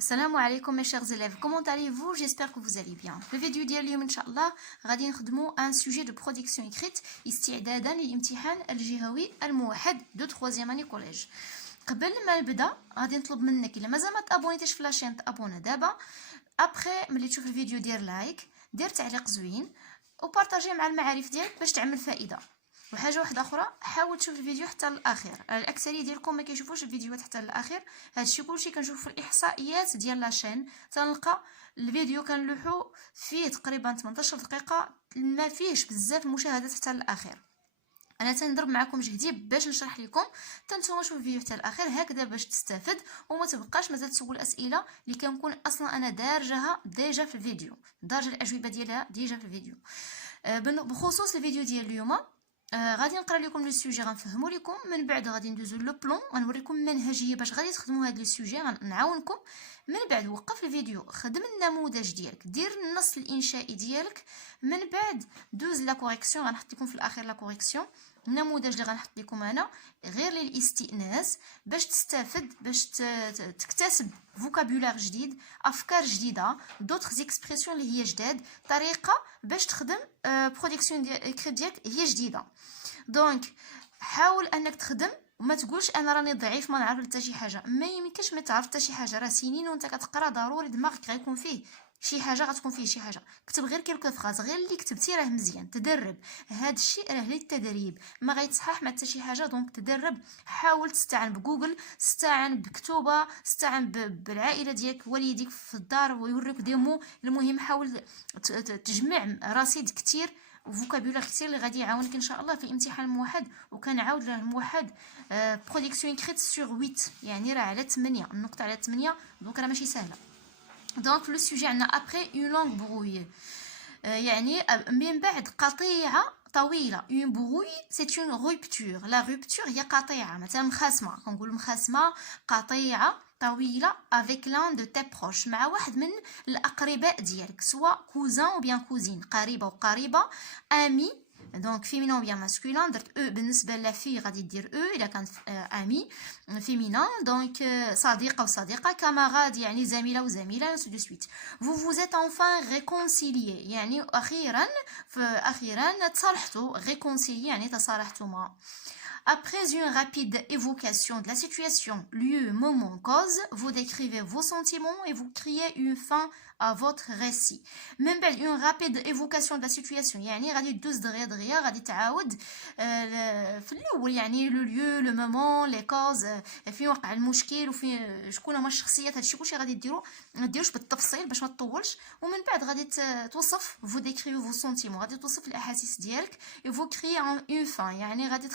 Salam alaikum mes chers élèves, comment allez-vous? J'espère que vous allez bien. Le vidéo ديال اليوم ان شاء الله غادي نخدموا un sujet de production écrite استعدادا للامتحان الجهوي الموحد دو 3e année collège. قبل ما نبدا غادي نطلب منك الا مازال ما تابونيتيش في لاشين تابونا دابا. ابري ملي تشوف الفيديو دير لايك، دير تعليق زوين وبارطاجيه مع المعارف ديالك باش تعمل فائده. وحاجه واحده اخرى، حاول تشوف الفيديو حتى للاخير. الاكثريه ديالكم ما كيشوفوش الفيديوهات حتى للاخير، هادشي كلشي كنشوف في الاحصائيات ديال لاشين تنلقى الفيديو كنلوحو فيه تقريبا 18 دقيقه، ما فيهش بزاف المشاهدات حتى للاخير. انا تنضرب معكم جهدي باش نشرح لكم، نتوما شوفوا الفيديو حتى الاخير هكذا باش تستافد وما تبقاش مازال تسول اسئله اللي كنكون اصلا انا دارجها ديجا في الفيديو، دارجه الاجوبه ديالها ديجا في الفيديو. بخصوص الفيديو ديال اليوم غادي نقرا لكم لو سوجي، غنفهمو لكم، من بعد غادي ندوزو لو بلون، غنوريكم منهجيه باش غادي تخدموا هاد لو سوجي، غنعاونكم. من بعد وقف الفيديو، خدم النموذج ديالك، دير النص الانشائي ديالك، من بعد دوز لا كوريكسيون، غنحط لكم في الاخير لا كوريكسيون. النموذج اللي غنحط لكم انا غير للاستئناس باش تستافد، باش تكتسب فوكابولار جديد، افكار جديده، دوطخ اكسبرسيون اللي هي جداد، طريقه باش تخدم برودكسيون ديال الكريب ديالك هي جديده. دونك حاول انك تخدم وما تقولش انا راني ضعيف ما نعرف حتى شي حاجه، ما يمكنش ما تعرف حتى شي حاجه، راه سنين وانت كتقرا، ضروري دماغك غيكون فيه شي حاجه، غتكون فيه شي حاجه. كتب غير كلكو فراز، غير اللي كتبتي راه مزيان، تدرب. هاد الشيء راه للتدريب، ما غيتصحح مع حتى شي حاجه. دونك تدرب، حاول تستعن بجوجل، استعن بكتوبه، استعن بالعائله ديالك، والديك في الدار ويوريك ديمو. المهم حاول تجمع رصيد كتير وفوكابولار كتير اللي غادي يعاونك ان شاء الله في الامتحان الموحد. وكنعاود له الموحد برودكسيون كريت سور 8، يعني راه على 8، النقطه على 8، دونك راه ماشي سهله. دونك لو سوجي عندنا ابري اون لونغ بروي، يعني من بعد قطيعه طويله. اون بروي سي اون روبتور، لا روبتور هي قطيعه، مثلا مخاسمه، كنقول مخاسمه، قطيعه طويله افيك لان دو تي بروش، مع واحد من الاقرباء ديالك، سوا كوزان او بيان كوزين، قريبه وقريبه، امي. دونك فيمينان او بيان ماسكولين، درت او بالنسبه لافي غادي دير او الا كانت امي فيمينان. دونك صديقه وصديقه، كاماراد يعني زميله وزميله، سو دو سويت. vous vous êtes enfin réconciliés، يعني اخيرا تصالحتوا، réconcilier يعني تصالحتما. Après une rapide évocation de la situation, lieu, moment, cause, vous décrivez vos sentiments et vous criez une fin à votre récit. من بعد une rapide évocation de la situation، يعني غادي تدوز دغيا غادي تعاود في الاول، يعني لو lieu، لو مومون، لي كوز، فين وقع المشكل وفين شكون هما الشخصيات. هادشي كلشي غادي ديروه، ما ديروش بالتفصيل باش ما تطولش. ومن بعد غادي توصف vous décrivez vos sentiments، غادي توصف الاحاسيس ديالك، et vous criez une fin، يعني غادي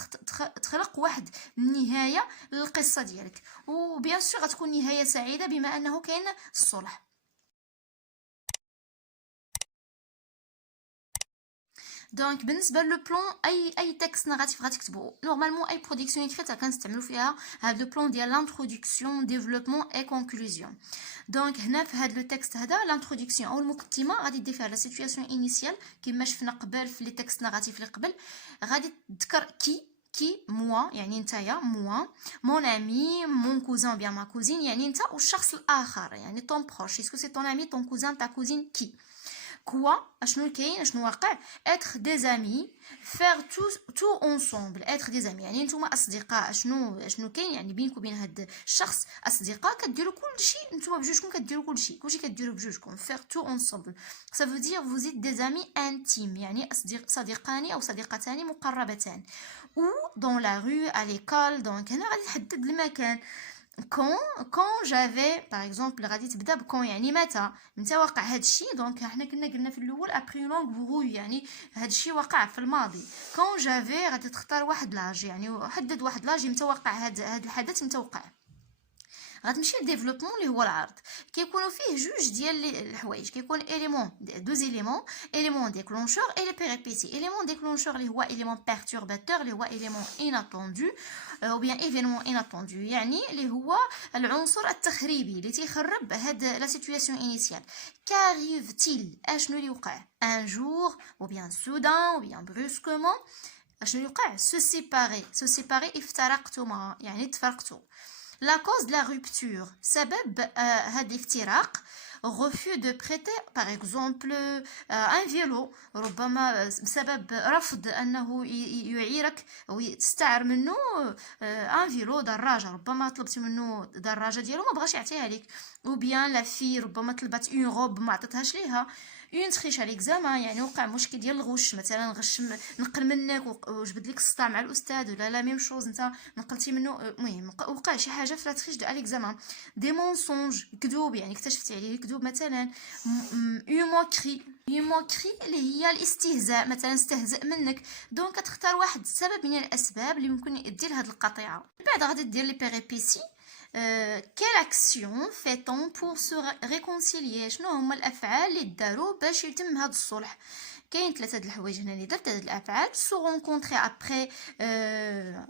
تخلق واحد النهايه للقصه ديالك. وبيان سور غتكون نهايه سعيده بما انه كاين الصلح. دونك بالنسبه لو بلون، اي تكست ناراتيف غتكتبوا نورمالمون، اي برودكسيون اكريت كنستعملوا فيها هاد لو بلون ديال لانتروداكسيون، ديفلوبمون اي كونكلوزيون. دونك هنا في هاد لو تكست هذا لانتروداكسيون او المقدمه غادي دير فيها لا سيتوياسيون انيسيال كما شفنا قبل في لي تكست ناراتيف اللي قبل. غادي تذكر كي موا، يعني نتايا، موا مون امي، مون كوزان بيان ما كوزين، يعني انت والشخص الاخر، يعني طون بروش، اسكو سي طون امي، طون كوزان، تا كوزين. كي كوا اشنو كاين، اشنو واقع، être des amis، faire tout ensemble، être des amis يعني نتوما اصدقاء. اشنو كاين يعني بينك وبين هاد الشخص اصدقاء، كديروا كلشي نتوما بجوجكم، كديروا كلشي كديروا بجوجكم. faire tout ensemble ça veut dire vous êtes des amis intimes، يعني صديقان او صديقتان مقربتان. ou dans la rue، à l'école. دونك هنا غادي تحدد المكان. quand j'avais par exemple غادي تبدا بكون يعني متى وقع هذا الشيء. دونك حنا قلنا في الاول ابري لونغ بروي، يعني هذا الشيء وقع في الماضي. quand j'avais غادي تختار واحد لاج، يعني حدد واحد لاج متى وقع هذا الحدث، متى وقع. غتمشي للديفلوبمون اللي هو العرض، كيكونوا فيه جوج ديال الحوايج، كيكون اليمون، دوز اليمون ديكلونشور اي لي بيريبيتي. اليمون ديكلونشور اللي هو اليمون بيرتورباتور، اللي هو اليمون اناتوندو او بيان ايفينمون اناتوندو، يعني اللي هو العنصر التخريبي اللي تيخرب هاد لا سيتوياسيون انيسيال. كاريف تيل، اشنو اللي وقع، ان جور او بيان سودان او بيان بروسكومون. اشنو يوقع، سو سيباري افترقتما، يعني تفرقتوا. la cause de la rupture سبب هذا الافتراق refus de prêter par exemple un vélo ربما بسبب رفض أنه يعيرك أو تستعر منه un vélo دراجة ربما طلبتي منه دراجة ديالو ما بغاش يعطيها لك ou bien la fille ربما طلبت une robe ما عطاتهاش ليها اون تخيش على الاكزامان يعني وقع مشكل ديال الغش مثلا غش نقل منك وجبد لك السطا مع الاستاذ ولا لا ميم شوز انت نقلتي منه المهم وقع شي حاجه في لا تخيش ديال الاكزامان دي مونسونج كذوب يعني اكتشفتي عليه كذوب مثلا اون موكري اللي هي الاستهزاء مثلا استهزأ منك دونك كتختار واحد السبب من الاسباب اللي ممكن يؤدي لهاد القطيعه بعد غادي دير لي بيريبيسي quelle action fait-on pour se réconcilier شنو هما الافعال اللي داروا باش يتم هذا الصلح كاين ثلاثه د الحوايج هنا اللي درت هاد الافعال سو رونكونتري ابري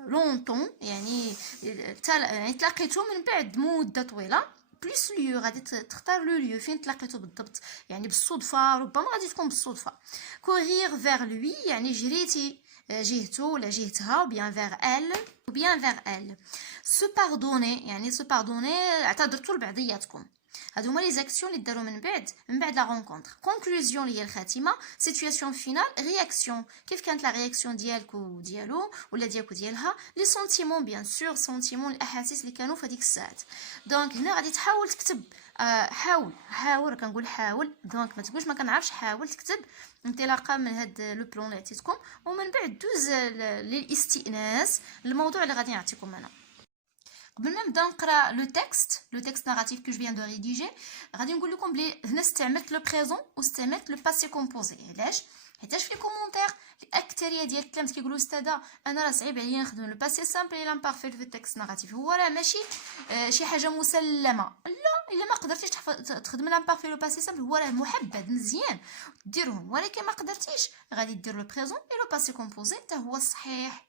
لونطون يعني تلاقيتو من بعد مده طويله بليس ليو غادي تختار لو ليو فين تلاقيتو بالضبط يعني بالصدفه ربما غادي تكون بالصدفه كورير فيغ لوي يعني جريتي جهته ولا جهتها بيان فيغ ال وبيان فيغ ال سو باردوني يعني سو باردوني اعتذرتوا لبعضياتكم هادو هما لي زاكسيون اللي داروا من بعد لا رونكونتر كونكلوزيون اللي هي الخاتمه سيتوياسيون فينال رياكسيون كيف كانت لا رياكسيون ديالك وديالو ولا ديالك وديالها لي سونتيمون بيان سور سونتيمون الاحاسيس اللي كانوا في هذيك الساعات دونك هنا غادي تحاول تكتب حاول كنقول حاول دونك ما تقولش ما كنعرفش حاول تكتب انطلاقا من هذا لو بلان اللي عطيتكم ومن بعد دوز للاستئناس الموضوع اللي غادي نعطيكم انا قبل ما نبدا نقرا لو تكست ناراتيف كو جو فيان دو ريديجي غادي نقول لكم بلي هنا استعملت لو بريزون واستعملت لو باسي كومبوزي علاش حيتاش في كومونتير الاكثريه ديال التلاميذ كيقولوا استاذه انا راه صعيب عليا نخدم لو باسي سامبل الا امبارفيت في التكست ناراتيف هو راه ماشي شي حاجه مسلمه لا الا ما قدرتيش تخدم لامبارفيت لو باسي سامبل هو راه محبذ مزيان ديرهم ولكن ما قدرتيش غادي دير لو بريزون اي لو باسي كومبوزي حتى هو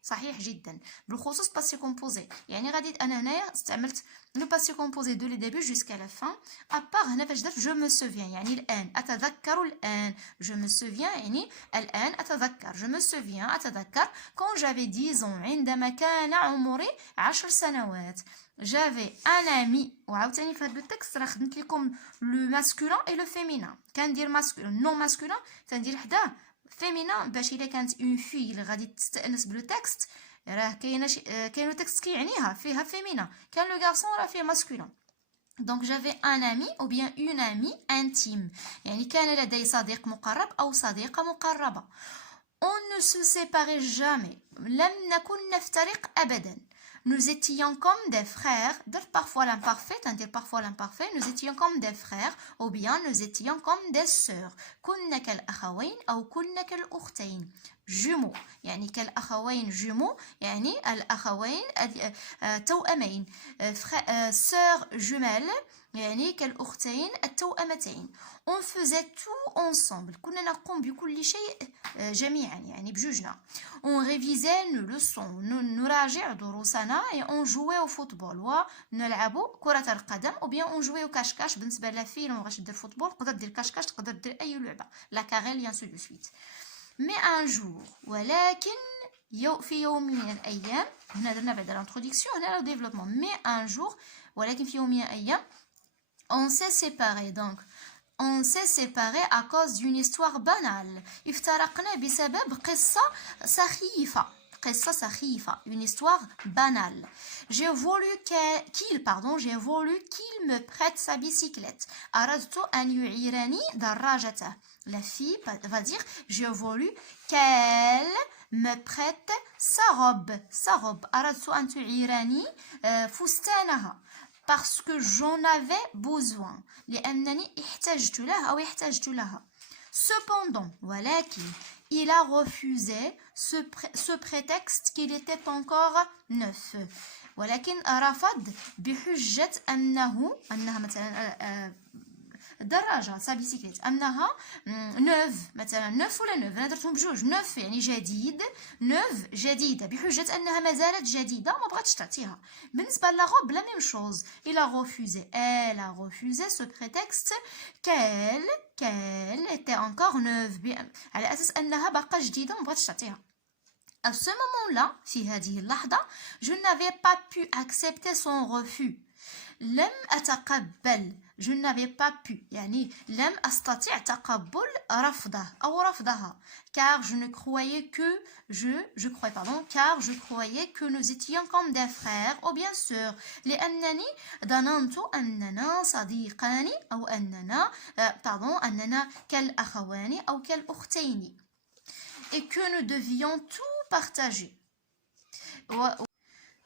صحيح جدا بالخصوص باسي كومبوزي يعني غادي انا هنايا استعملت لو باسي كومبوزي دو لي ديبي جوسكا لا فان ابار هنا فاش درت جو مو سوفيان يعني الان اتذكر الان جو مو سوفيان يعني الان اتذكر جو مو سوفيان اتذكر كون جافي 10 ans عندما كان عمري 10 سنوات جافي ان امي وعاوتاني في هذا التكست راه خدمت لكم لو ماسكولين اي لو فيمينين كندير ماسكولين نون ماسكولين تندير حداه فيمينين باش الا كانت اون في اللي غادي تستانس بلو تكست راه كاين لو تكست كيعنيها فيها فيمينين كان لو غارسون راه فيه ماسكولين Donc j'avais un ami ou bien une amie intime يعني كان لدي صديق مقرب أو صديقة مقربة On ne se séparait jamais لم نكن نفترق أبدا Nous étions comme des frères dire parfois l'imparfait dire parfois l'imparfait nous étions comme des frères ou bien nous étions comme des sœurs كنا كالأخوين أو كنا كالأختين جمو يعني كالأخوين جمو يعني الأخوين توأمين sœurs jumelles يعني كالأختين التوأمتين on faisait tout ensemble كنا نقوم بكل شيء جميعا يعني بجوجنا on révisait nos leçons نراجع دروسنا et on jouait au football ونلعب كرة القدم ou bien on jouait au cache-cache بالنسبة للفيل ما بغاش دير فوتبول تقدر دير كاش تقدر دير أي لعبة لا كاريل ainsi de suite mais un jour ولكن في يوم من الأيام هنا درنا بعد الانتروديكسيون هنا لو ديفلوبمون mais un jour ولكن في يوم من الأيام on s'est séparés donc on s'est séparés à cause d'une histoire banale افترقنا بسبب قصة سخيفة une histoire banale j'ai voulu qu'il me prête sa bicyclette أردت أن يعيرني دراجته la fille va dire j'ai voulu qu'elle me prête sa robe أردت أن تعيرني فستانها parce que j'en avais besoin لأنني احتجت له أو احتجت لها cependant ولكن il a refusé ce prétexte qu'il était encore neuf ولكن رفض بحجة أنها مثلا دراجة سا بيسيكليت أنها نوف مثلا نوف ولا نوف أنا درتهم بجوج نوف يعني جديد نوف جديدة بحجة أنها ما زالت جديدة ما بغاتش تعطيها بالنسبة لغوب لا ميم شوز elle a refusé ce prétexte qu'elle était encore neuve على أساس أنها باقا جديدة ما بغاتش تعطيها À ce moment-là, في هذه اللحظة, je n'avais pas pu accepter son refus. لم أتقبل, je n'avais pas pu, يعني لم أستطيع تقبل رفضه أو رفضها, car je ne croyais que car je croyais que nous étions comme des frères ou bien sœurs. لأنني ظننت أننا صديقان أو أننا كالأخوان أو كالأختين, et que nous devions tout partager.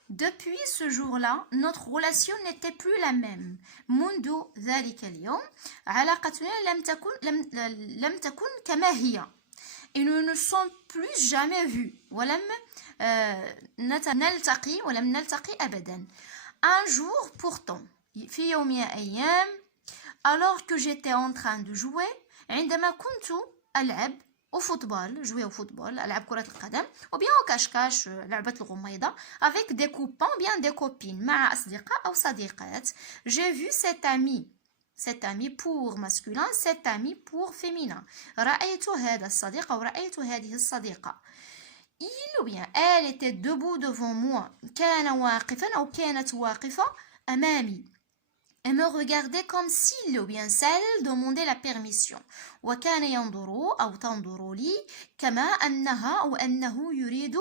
Depuis ce jour-là, notre relation n'était plus la même. منذ ذلك اليوم علاقتنا لم تكن كما هي. Et nous ne sommes plus jamais vus. ولم نلتقي أبدا. Un jour pourtant, في يوم من الأيام, alors que j'étais en train de jouer, عندما كنت ألعب au football, jouer au football, ألعب كرة القدم, ou bien au cache-cache, لعبة الغميضة, avec des copains ou bien des copines, مع أصدقاء أو صديقات. J'ai vu cet ami pour masculin, cet ami pour féminin. رأيت هذا الصديق أو رأيت هذه الصديقة. Il ou bien elle était debout devant moi. كان واقفا أو كانت واقفة أمامي. Elle me regardait comme s'il ou bien celle demandait la permission. وكان ينظر أو تنظر لي كما أنها أو أنه يريد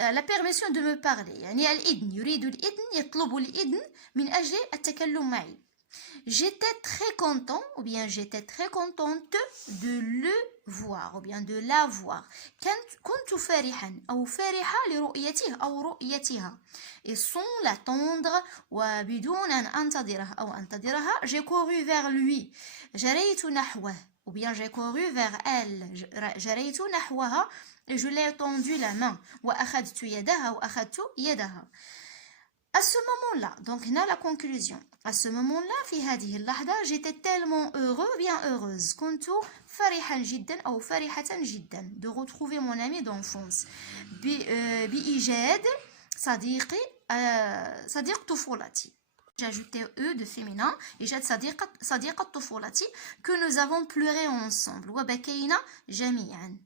la permission de me parler. يعني الإذن, يريد الإذن, يطلب الإذن من أجل التكلم معي. J'étais très content ou bien j'étais très contente de le voir ou bien de la voir. كنت فرحا أو فرحة لرؤيته أو رؤيتها. Et sans l'attendre وبدون أن أنتظره أو أنتظرها, j'ai couru vers lui. جريت نحوه ou bien j'ai couru vers elle. جريت نحوها et je l'ai tendu la main. وأخذت يدها وأخذت يدها. À ce moment-là, donc là la conclusion. À ce moment-là, في هذه اللحظة, j'étais tellement heureux, bien heureuse. كنت فرحا جدا أو فرحة جدا de retrouver mon ami d'enfance. بإيجاد صديق طفولتي. J'ai ajouté E de féminin. إيجاد صديقة طفولتي que nous avons pleuré ensemble. وبكينا جميعا.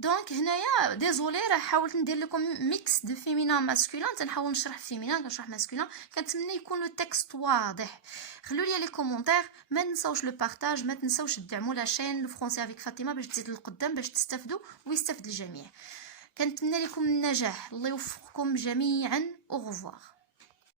دونك هنايا ديزولي راه حاولت ندير لكم ميكس دو فيمينا ماسكولين, تنحاول نشرح فيمينا كنشرح ماسكولين, كنتمنى يكون لو تكست واضح. خلوا لي لي كومونتير, ما تنساوش لو بارطاج, ما تنساوش تدعموا لا شين لو فرونسي افيك فاطمه باش تزيد للقدام باش تستافدوا ويستافد الجميع. كنتمنى لكم النجاح, الله يوفقكم جميعا. au revoir.